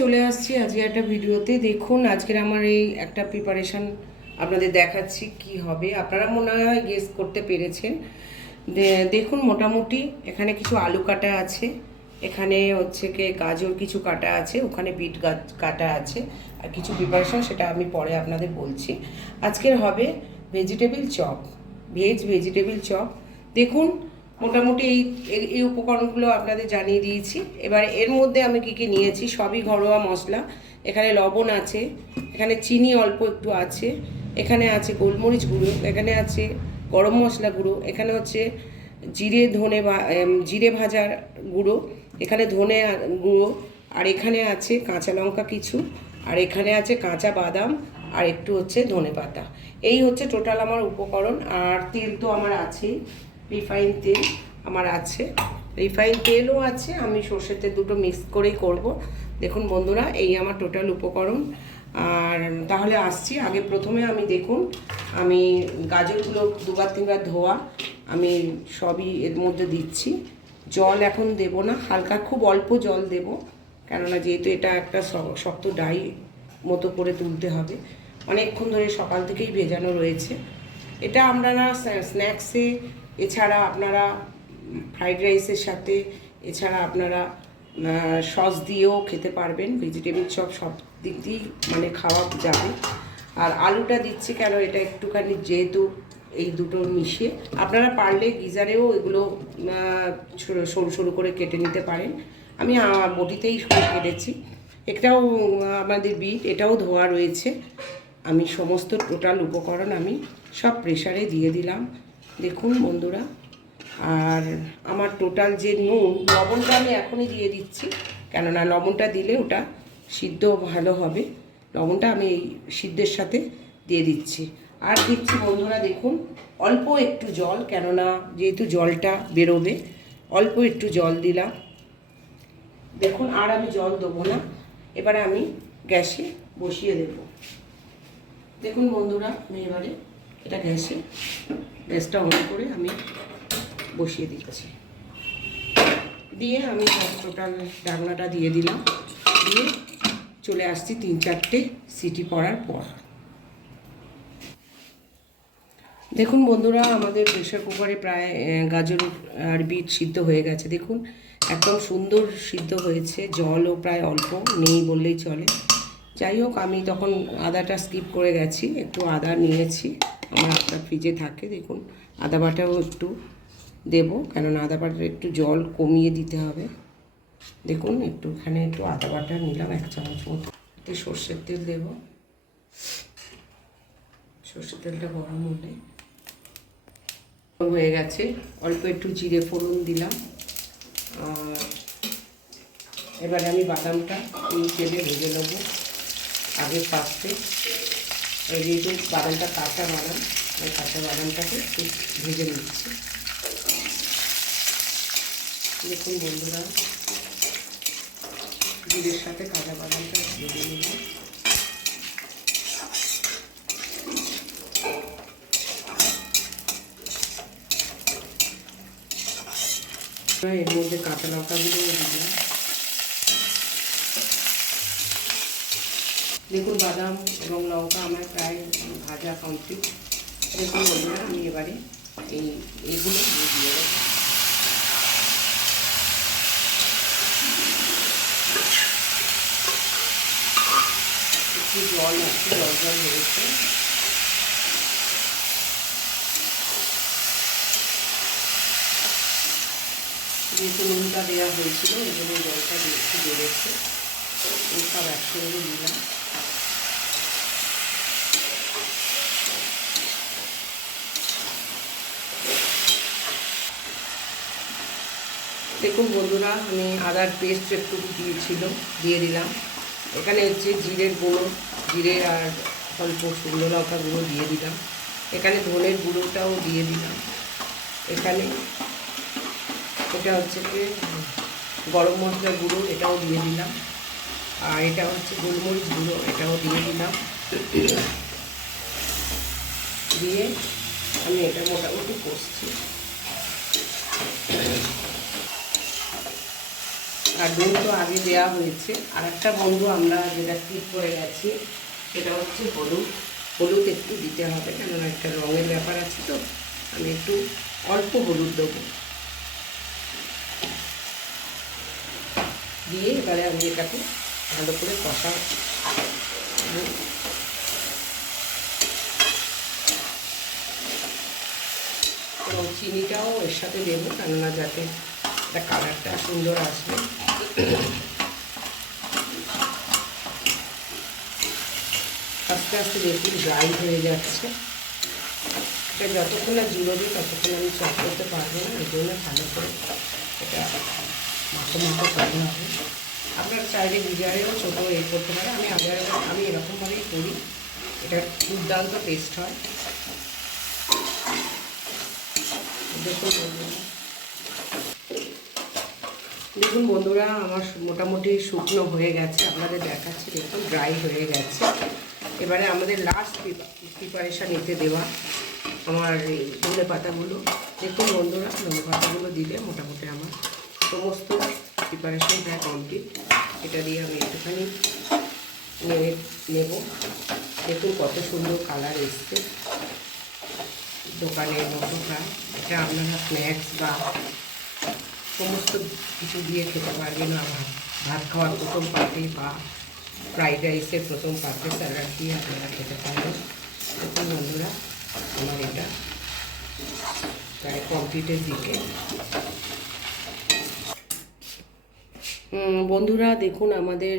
চলে আসছি আজকে একটা ভিডিওতে। দেখুন, আজকের আমার এই একটা প্রিপারেশন আপনাদের দেখাচ্ছি কি হবে। আপনারা মনে হয় গেস করতে পেরেছেন। দেখুন, মোটামুটি এখানে কিছু আলু কাটা আছে। এখানে হচ্ছে কি গাজর কিছু কাটা আছে, ওখানে বিট কাটা আছে, আর কিছু প্রিপারেশন সেটা আমি পরে আপনাদের বলছি। আজকের হবে vegetable chop veg vegetable chop দেখুন মোটামুটি এই, এই- উপকরণগুলো আপনাদের জানিয়ে দিয়েছি। এবার এর মধ্যে আমি কী কী নিয়েছি? সবই ঘরোয়া মশলা। এখানে লবণ আছে, এখানে চিনি অল্প একটু আছে, এখানে আছে গোলমরিচ গুঁড়ো, এখানে আছে গরম মশলা গুঁড়ো, এখানে হচ্ছে জিরে, ধনে জিরে ভাজার গুঁড়ো, এখানে ধনে গুঁড়ো, আর এখানে আছে কাঁচা লঙ্কা কিছু, আর এখানে আছে কাঁচা বাদাম, আর একটু হচ্ছে ধনে পাতা। এই হচ্ছে টোটাল আমার উপকরণ, আর তেল তো আমার আছেই। রিফাইন তেল আমার আছে। রিফাইন তেলও আছে, আমি সর্ষের তেল দুটো মিক্স করেই করব। দেখুন বন্ধুরা, এই আমার টোটাল উপকরণ। আর তাহলে আসছি, আগে প্রথমে আমি দেখুন, আমি গাজরগুলো দুবার তিনবার ধোয়া, আমি সবই এর মধ্যে দিচ্ছি। জল এখন দেব না, হালকা খুব অল্প জল দেব, কেননা যেহেতু এটা একটা শক্ত ডাই মতো করে তুলতে হবে। অনেকক্ষণ ধরে সকাল থেকেই ভেজানো রয়েছে। এটা আমরা না স্ন্যাক্সে এছাড়া আপনারা ফ্রাইড রাইসের সাথে, এছাড়া আপনারা সস দিয়েও খেতে পারবেন। ভেজিটেবিল চপ সব দিক দিয়েই মানে খাওয়া যাবে। আর আলুটা দিচ্ছে কেন? এটা একটুখানি যেহেতু এই দুটো মিশিয়ে। আপনারা পারলে গিজারেও এগুলো সরু সরু করে কেটে নিতে পারেন। আমি বটিতেই কেটেছি। এটাও আমাদের বিট এটাও ধোয়া রয়েছে। আমি সমস্ত টোটাল উপকরণ আমি সব প্রেশারে দিয়ে দিলাম। দেখুন বন্ধুরা, আর আমার টোটাল যে নুন, লবণটা আমি এখনই দিয়ে দিচ্ছি, কেননা লবণটা দিলে ওটা সিদ্ধ ভালো হবে। লবণটা আমি এই সিদ্ধের সাথে দিয়ে দিচ্ছি। আর দিচ্ছি বন্ধুরা, দেখুন, অল্প একটু জল, কেননা যেহেতু জলটা বেরোবে, অল্প একটু জল দিলাম। দেখুন, আর আমি জল দেবো না, এবারে আমি গ্যাসে বসিয়ে দেব। দেখুন বন্ধুরা, আমি এবারে এটা গ্যাসে গ্যাসটা অন করে আমি বসিয়ে দিচ্ছি। দিয়ে আমি টোটাল ডাকনাটা দিয়ে দিলাম। দিয়ে চলে আসছি তিন চারটে সিটি পড়ার পর। দেখুন বন্ধুরা, আমাদের প্রেশার কুকারে প্রায় গাজর আর বিট সিদ্ধ হয়ে গেছে। দেখুন, একদম সুন্দর সিদ্ধ হয়েছে। জলও প্রায় অল্প, নেই বললেই চলে। যাই হোক, আমি তখন আদাটা স্কিপ করে গেছি। একটু আদা নিয়েছি। আদা ফ্রিজে থাকে, দেখুন। আদা বাটাও একটু দেব, কেননা আদা বাটার একটু জল কমিয়ে দিতে হবে। দেখুন একটু এখানে একটু আদা বাটা নিলাম, এক চামচ মতো। একটু সর্ষের তেল দেব। সর্ষের তেলটা গরম হলে হয়ে গেছে। অল্প একটু জিরে ফোড়ন দিলাম। আর এবারে আমি বাদামটা এই তেলে ভেজে নেব আগে পাশে এই যেহেতু বাদামটা, কাঁচা বাদাম ওই কাঁচা বাদামটাকে একটু ভেজে নিচ্ছি। দেখুন বন্ধুরা জিরের সাথে কাঁচা বাদামটা ভেজে নিলাম। এর মধ্যে কাঁচা লঙ্কাগুলো দিলাম। দেখুন বাদাম এবং লঙ্কা আমার প্রায় ভাজা কমপ্লিট দেখুন বন্ধুরা আমি এবারে এই এইগুলো দিয়ে দেবো। একটু জল একটু জল জল হয়েছে। যেহেতু নুনটা দেওয়া হয়েছিল এই জন্য জলটা একটু বেড়েছে। এই সব একসঙ্গে দিলাম। দেখুন বন্ধুরা, আমি আদার পেস্ট একটু দিয়েছিল, দিয়ে দিলাম। এখানে হচ্ছে জিরের গুঁড়ো, জিরে আর অল্প শুকনো লঙ্কা গুঁড়ো দিয়ে দিলাম। এখানে ধনের গুঁড়োটাও দিয়ে দিলাম। এখানে এটা হচ্ছে কি, গরম মশলা গুঁড়ো, এটাও দিয়ে দিলাম। আর এটা হচ্ছে গোলমরিচ গুঁড়ো, এটাও দিয়ে দিলাম। দিয়ে আমি এটা মোটামুটি কষছি। আর নুন তো আগে দেওয়া হয়েছে। আর একটা বন্ধু আমরা যেটা ঠিক করে গেছি, সেটা হচ্ছে হলুদ। হলুদ একটু দিতে হবে, কেননা একটা রঙের ব্যাপার আছে তো। আমি একটু অল্প হলুদ দেবো। দিয়ে এবারে আমি এটাকে ভালো করে কষা চিনিটাও এর সাথে দেবো, কেননা যাতে এটা কালারটা সুন্দর আসবে। আস্তে আস্তে দেখুন ড্রাই হয়ে যাচ্ছে। এটা যতক্ষণ না জুড়োবে ততক্ষণ আমি চপ করতে পারব না, এই জন্য ভালো করে এটা মাখো মাখো করতে হবে। আপনারা চাইলে গিজারেও ছোটো এ করতে পারে আমি আগে আমি এরকমভাবেই করি। এটা দুর্দান্ত টেস্ট হয়। দেখুন দেখুন বন্ধুরা, আমার মোটামুটি শুকনো হয়ে গেছে, আপনাদের দেখাচ্ছি, দেখুন ড্রাই হয়ে গেছে। এবারে আমাদের লাস্ট প্রিপারেশান নিতে দেওয়া আমার এই ধনে পাতাগুলো। দেখুন বন্ধুরা, ধনে পাতাগুলো দিলে মোটামুটি আমার সমস্ত প্রিপারেশান প্রায় কমপ্লিট এটা দিয়ে আমি একটুখানি নেড়ে নেব। দেখুন কত সুন্দর কালার এসছে। দোকানের মতো প্রায়। এটা আপনারা স্ন্যাক্স বা সমস্ত কিছু দিয়ে খেতে পারবেন না, ভাত খাওয়ার প্রথম পার্টি বা ফ্রাইড রাইসের প্রথম পার্টি স্যালাড দিয়ে আপনারা খেতে পারবেন। দেখুন বন্ধুরা, আমার এটা প্রায় কমপ্লিটের দিকে। বন্ধুরা, দেখুন আমাদের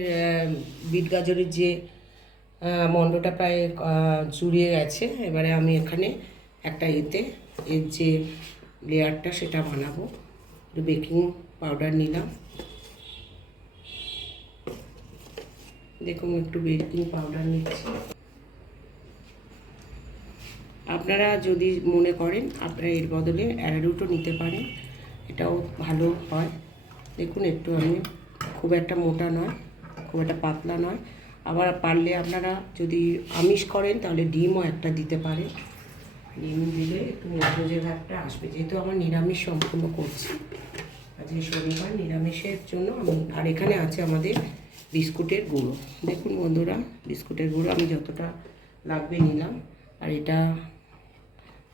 বিট গাজরের যে মণ্ডটা প্রায় জুড়িয়ে গেছে। এবারে আমি এখানে একটা এতে এর যে লেয়ারটা সেটা বানাবো। একটু বেকিং পাউডার নিলাম। দেখুন একটু বেকিং পাউডার নিচ্ছি। আপনারা যদি মনে করেন, আপনারা এর বদলে অ্যারারুটও নিতে পারেন, এটাও ভালো হয়। দেখুন, একটু আমি খুব একটা মোটা নয়, খুব একটা পাতলা নয়। আবার পারলে আপনারা যদি আমিষ করেন, তাহলে ডিমও একটা দিতে পারেন। ডিম দিলে একটু মজমজে ভাবটা আসবে, যেহেতু আমার নিরামিষ সম্পূর্ণ করছি। আজকে শনিবার, নিরামিষের জন্য আমি আর এখানে আছে আমাদের বিস্কুটের গুঁড়ো। দেখুন বন্ধুরা, বিস্কুটের গুঁড়ো আমি যতটা লাগবে নিলাম। আর এটা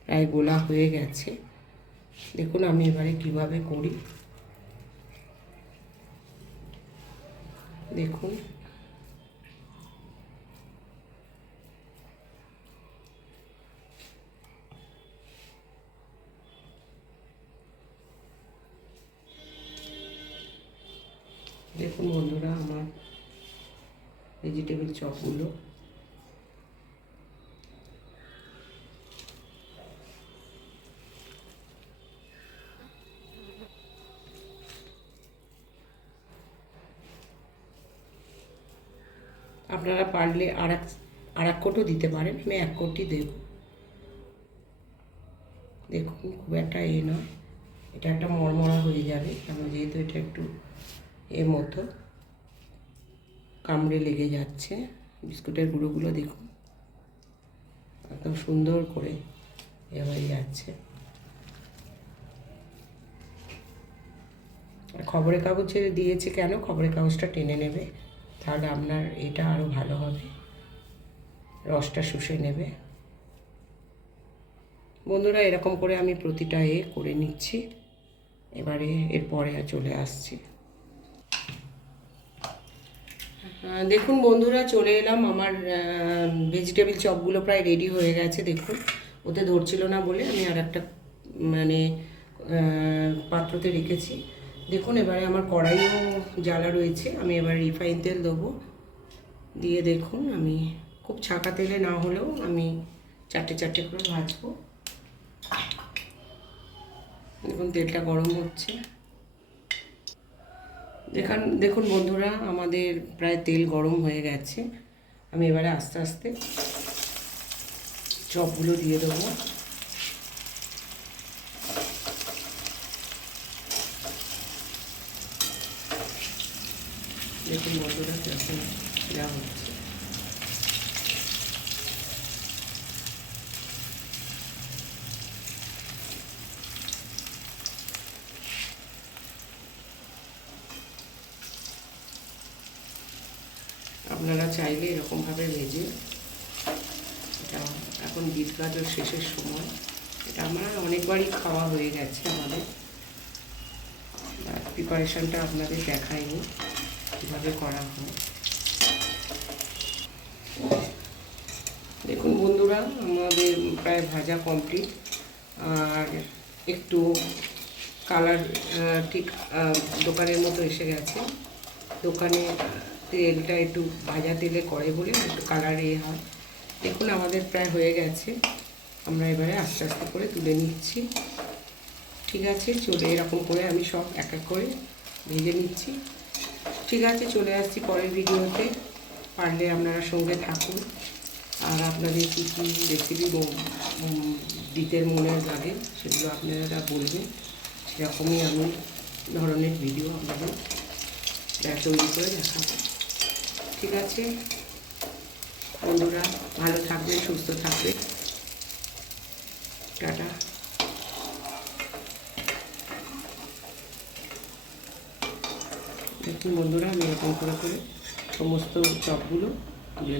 প্রায় গোলা হয়ে গেছে। দেখুন আমি এবারে কীভাবে করি। দেখুন। দেখুন বন্ধুরা, আমার ভেজিটেবল চপগুলো। আপনারা পারলে আর এক আর এক কোটও দিতে পারেন, আমি এক কোটি দেব। দেখুন, খুব একটা এ নয়, এটা একটা মরমরা হয়ে যাবে কারণ যেহেতু এটা একটু এর মতো। কামড়ে লেগে যাচ্ছে। বিস্কুটের গুঁড়োগুলো দেখুন। একদম সুন্দর করে এ হয়ে যাচ্ছে খবরের কাগজে দিয়েছে কেন? খবরের কাগজটা টেনে নেবে। তাহলে আপনার এটা আরও ভালো হবে। রসটা শুষে নেবে। বন্ধুরা, এরকম করে আমি প্রতিটা এ করে নিচ্ছি। এবারে এরপরে চলে আসছি। দেখুন বন্ধুরা, চলে এলাম। আমার ভেজিটেবিল চপগুলো প্রায় রেডি হয়ে গেছে, দেখুন। ওতে ধরছিল না বলে আমি আর একটা মানে পাত্রতে রেখেছি। দেখুন, এবারে আমার কড়াইও জ্বালা রয়েছে। আমি এবার রিফাইন তেল দেবো। দিয়ে দেখুন, আমি খুব ছাকা তেলে না হলেও আমি চারটে চারটে করে ভাজবো। দেখুন, তেলটা গরম হচ্ছে। দেখান দেখুন বন্ধুরা, আমাদের প্রায় তেল গরম হয়ে গেছে। আমি এবারে আস্তে আস্তে চপগুলো দিয়ে দেবো। দেখুন বন্ধুরা দেওয়া হচ্ছে। আপনারা চাইলে এরকমভাবে ভেজে, এটা এখন বিট গাজর শেষের সময়। এটা আমার অনেকবারই খাওয়া হয়ে গেছে আমাদের। প্রিপারেশানটা আপনাদের দেখায়নি কীভাবে করা হয়। দেখুন বন্ধুরা, আমাদের প্রায় ভাজা কমপ্লিট আর একটু কালার ঠিক দোকানের মতো এসে গেছে। দোকানে তেলটা একটু ভাজা তেলে করে বলে একটু কালার এ হয়। দেখুন, আমাদের প্রায় হয়ে গেছে। আমরা এবারে আস্তে আস্তে করে তুলে নিচ্ছি। ঠিক আছে, চলে এরকম করে আমি সব এক এক করে ভেজে নিচ্ছি। ঠিক আছে, চলে আসছি পরের ভিডিওতে। পারলে আপনারা সঙ্গে থাকুন। আর আপনাদের কী কী রেসিপি দিতে মনে লাগে সেগুলো আপনারা বলবেন। সেরকমই আমি ধরনের ভিডিও আপনাদের তৈরি করে দেখাবো। ঠিক আছে? বন্ধুরা, ভালো থাকবে সুস্থ থাকবে টাটা। দেখুন বন্ধুরা, আমি এরকম করে করে সমস্ত চপগুলো তুলে